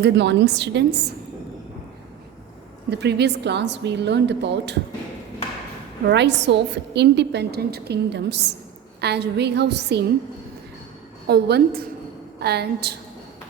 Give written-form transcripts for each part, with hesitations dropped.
Good morning, students. In the previous class, we learned about rise of independent kingdoms, and we have seen Owanth and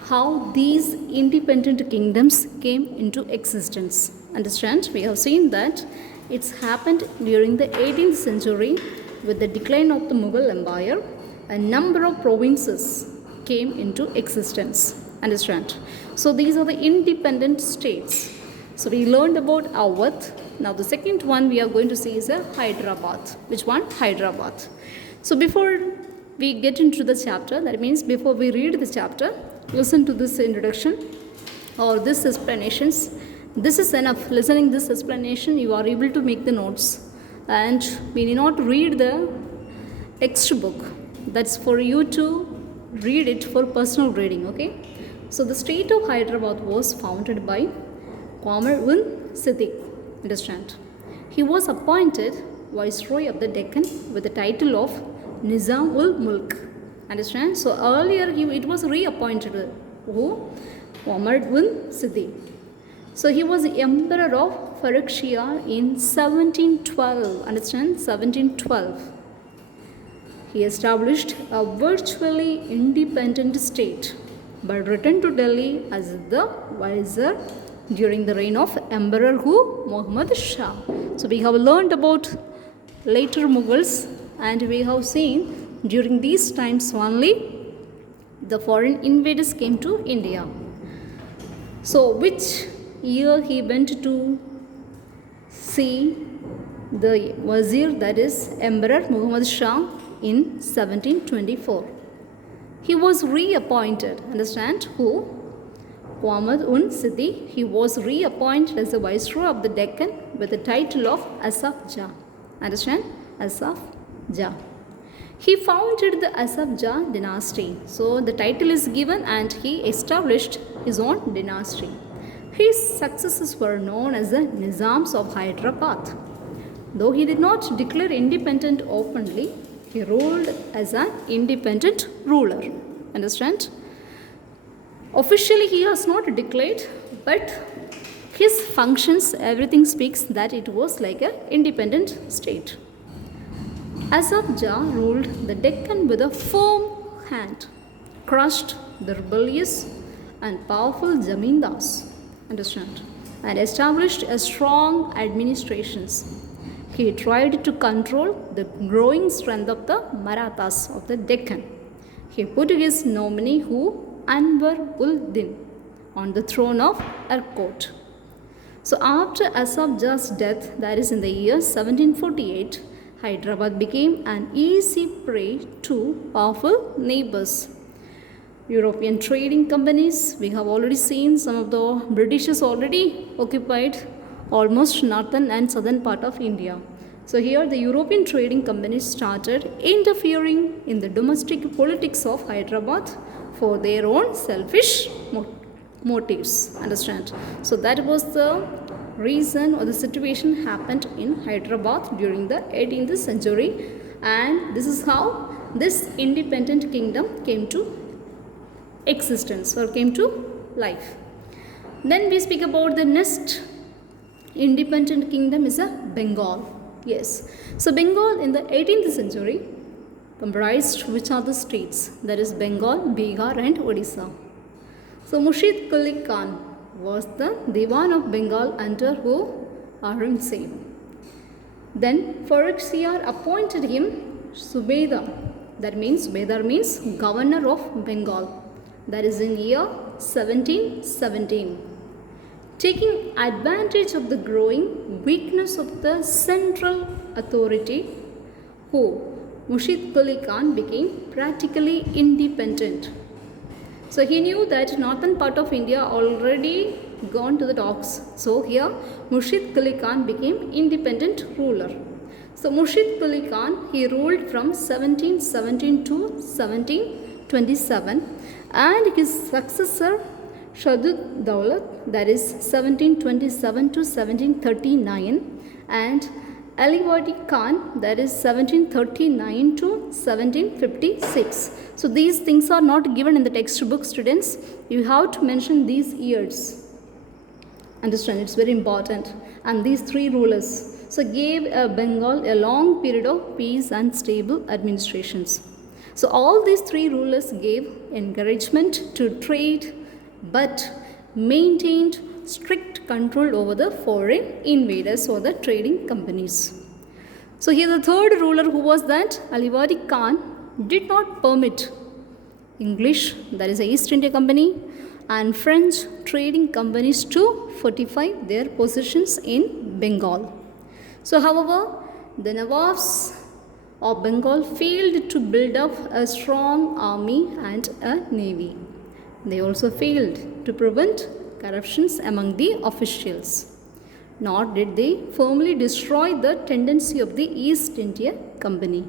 how these independent kingdoms came into existence. Understand? We have seen that it's happened during the 18th century with the decline of the Mughal Empire. A number of provinces came into existence. Understand? So these are the independent states. So we learned about Awadh. Now the second one we are going to see is a Hyderabad. Which one? Hyderabad. So before we get into the chapter, that means before we read the chapter, listen to this introduction or this explanations. This is enough. Listening this explanation, you are able to make the notes. And we need not read the textbook. That's for you to read it for personal reading, okay? So the state of Hyderabad was founded by Qamar bin Siddiq. Understand? He was appointed Viceroy of the Deccan with the title of Nizam ul Mulk. Understand? So earlier it was reappointed. Who? Qamar bin Siddiq. So he was the emperor of Farrukhia in 1712. Understand? 1712. He established a virtually independent state but returned to Delhi as the vizier during the reign of Emperor Muhammad Shah. So we have learned about later Mughals, and we have seen during these times only the foreign invaders came to India. So which year he went to see the vizier, that is Emperor Muhammad Shah, in 1724. He was reappointed. Understand? Who? Qamar bin Siddiq. He was reappointed as the Viceroy of the Deccan with the title of Asaf Jah. Understand? Asaf Jah. He founded the Asaf Jah dynasty. So the title is given and he established his own dynasty. His successors were known as the Nizams of Hyderabad. Though he did not declare independent openly, he ruled as an independent ruler. Understand? Officially he has not declared, but his functions, everything speaks that it was like an independent state. Asaf Jah ruled the Deccan with a firm hand, crushed the rebellious and powerful Zamindars. Understand? And established a strong administrations. He tried to control the growing strength of the Marathas of the Deccan. He put his nominee Anwar ul Din on the throne of Erkot. So after Asaf Jah's death, that is in the year 1748, Hyderabad became an easy prey to powerful neighbors. European trading companies, we have already seen some of the Britishers already occupied almost northern and southern part of India. So here the European trading companies started interfering in the domestic politics of Hyderabad for their own selfish motives. Understand? So that was the reason or the situation happened in Hyderabad during the 18th century, and this is how this independent kingdom came to existence or came to life. Then we speak about the next independent kingdom is a Bengal. Yes. So Bengal in the 18th century comprised which are the states? That is Bengal, Bihar and Odisha. So Murshid Quli Khan was the Diwan of Bengal under Aurangzeb. Then Farrukhia appointed him Subedar. That means governor of Bengal. That is in year 1717. Taking advantage of the growing weakness of the central authority, Murshid Quli Khan became practically independent. So he knew that northern part of India already gone to the dogs. So here Murshid Quli Khan became independent ruler. So Murshid Quli Khan, he ruled from 1717 to 1727, and his successor Shahid Daulat, that is 1727 to 1739, and Alivardi Khan, that is 1739 to 1756. So these things are not given in the textbook, students. You have to mention these years. Understand, it's very important. And these three rulers so gave Bengal a long period of peace and stable administrations. So all these three rulers gave encouragement to trade but maintained strict control over the foreign invaders or the trading companies. So here the third ruler, who was that? Alivardi Khan, did not permit English, that is the East India Company, and French trading companies to fortify their positions in Bengal. So however, the Nawabs of Bengal failed to build up a strong army and a navy. They also failed to prevent corruptions among the officials. Nor did they firmly destroy the tendency of the East India Company.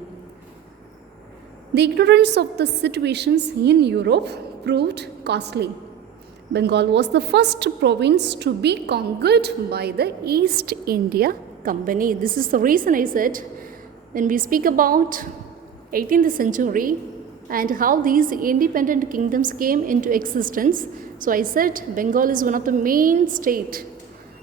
The ignorance of the situations in Europe proved costly. Bengal was the first province to be conquered by the East India Company. This is the reason I said when we speak about 18th century and how these independent kingdoms came into existence. So I said Bengal is one of the main state,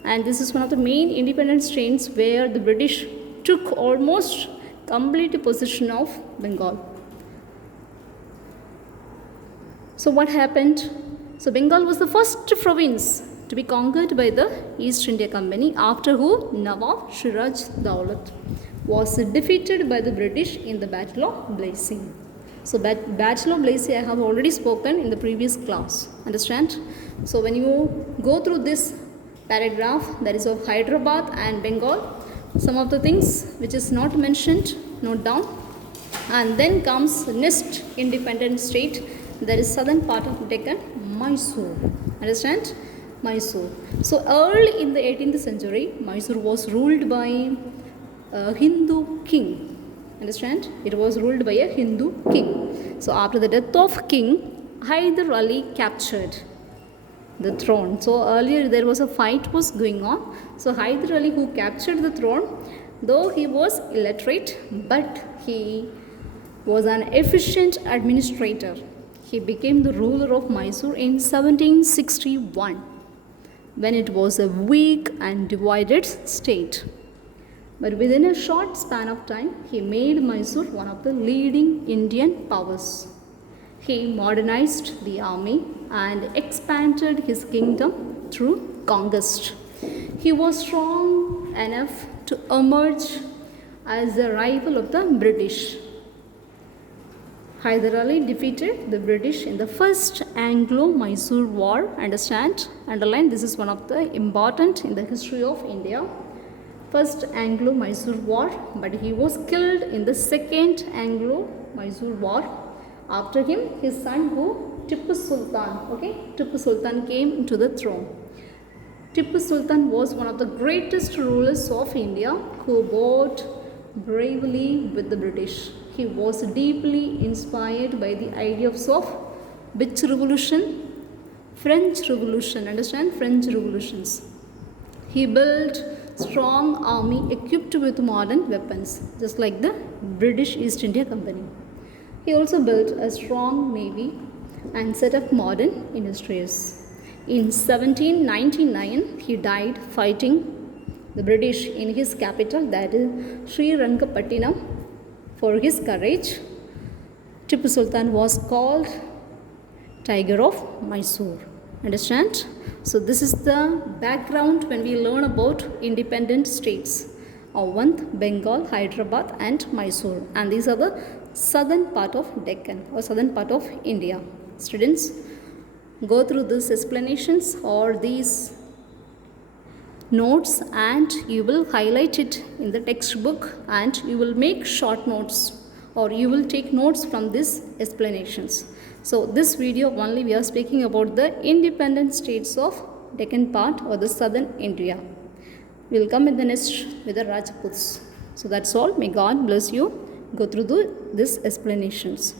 and this is one of the main independent states where the British took almost complete possession of Bengal. So what happened? So Bengal was the first province to be conquered by the East India Company, after who Nawab Siraj Daulat was defeated by the British in the Battle of Plassey. So Battle of Plassey I have already spoken in the previous class. Understand? So when you go through this paragraph, that is of Hyderabad and Bengal, some of the things which is not mentioned, note down. And then comes next independent state, that is southern part of Deccan, Mysore. Understand? Mysore. So early in the 18th century, Mysore was ruled by a Hindu king. Understand? It was ruled by a Hindu king. So after the death of king, Hyder Ali captured the throne. So earlier there was a fight was going on. So Hyder Ali, who captured the throne, though he was illiterate, but he was an efficient administrator. He became the ruler of Mysore in 1761, when it was a weak and divided state. But within a short span of time, he made Mysore one of the leading Indian powers. He modernized the army and expanded his kingdom through conquest. He was strong enough to emerge as a rival of the British. Hyder Ali defeated the British in the first Anglo-Mysore War. Understand? Underline, this is one of the important in the history of India. First Anglo-Mysore War, but he was killed in the second Anglo-Mysore War. After him, his son who? Tipu Sultan. Okay, Tipu Sultan came to the throne. Tipu Sultan was one of the greatest rulers of India who fought bravely with the British. He was deeply inspired by the ideas of which revolution? French Revolution. Understand? French revolutions. He built strong army equipped with modern weapons, just like the British East India Company. He also built a strong navy and set up modern industries. In 1799, he died fighting the British in his capital, that is Srirangapattinam. For his courage, Tipu Sultan was called Tiger of Mysore. Understand? So this is the background when we learn about independent states. Awadh, Bengal, Hyderabad and Mysore. And these are the southern part of Deccan or southern part of India. Students, go through these explanations or these notes and you will highlight it in the textbook and you will make short notes or you will take notes from these explanations. So this video only we are speaking about the independent states of Deccan part or the southern India. We will come in the next with the Rajputs. So that's all. May God bless you. Go through these explanations.